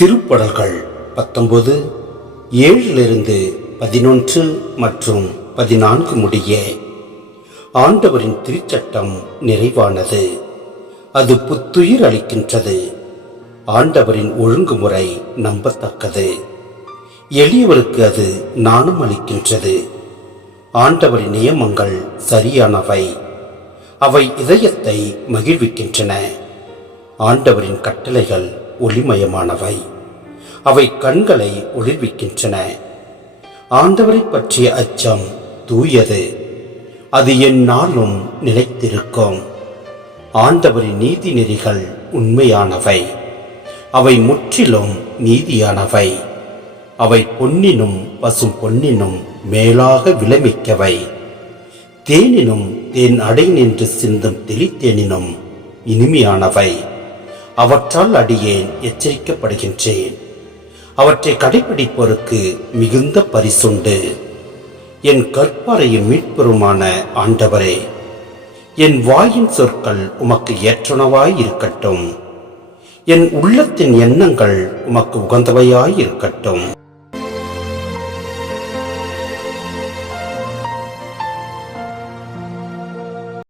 திருப்படல்கள் பத்தொன்பது ஏழிலிருந்து பதினொன்று மற்றும் பதினான்கு முடிய ஆண்டவரின் திருச்சட்டம் நிறைவானது. அது புத்துயிர் அளிக்கின்றது. ஆண்டவரின் ஒழுங்குமுறை நம்பத்தக்கது. எளியவருக்கு அது நாணம் அளிக்கின்றது. ஆண்டவரின் நியமங்கள் சரியானவை. அவை இதயத்தை மகிழ்விக்கின்றன. ஆண்டவரின் கட்டளைகள் ஒளிமயமானவை. அவை கண்களை ஒளிர்விக்கின்றன. ஆண்டவரை பற்றிய அச்சம் தூயது. அது என் நாளும் நிலைத்திருக்கும். ஆண்டவரின் நீதி நெறிகள் உண்மையானவை. அவை முற்றிலும் நீதியானவை. அவை பொன்னினும் பசும் பொன்னினும் மேலாக விளமிக்கவை. தேனினும் தேன் அடை நின்று சிந்தும் தெளித்தேனினும் இனிமையானவை. அவற்றால் அடியேன் எச்சரிக்கப்படுகின்றேன். அவற்றை கடைபிடிப்போருக்கு மிகுந்த பரிசுண்டு. என் கற்பாரையும் மீட்பெருமான ஆண்டவரே என் வாயின் சொற்கள் உமக்கு ஏற்றனவாய் இருக்கட்டும் என் உள்ளத்தின் எண்ணங்கள் உமக்கு உகந்தவையாய் இருக்கட்டும்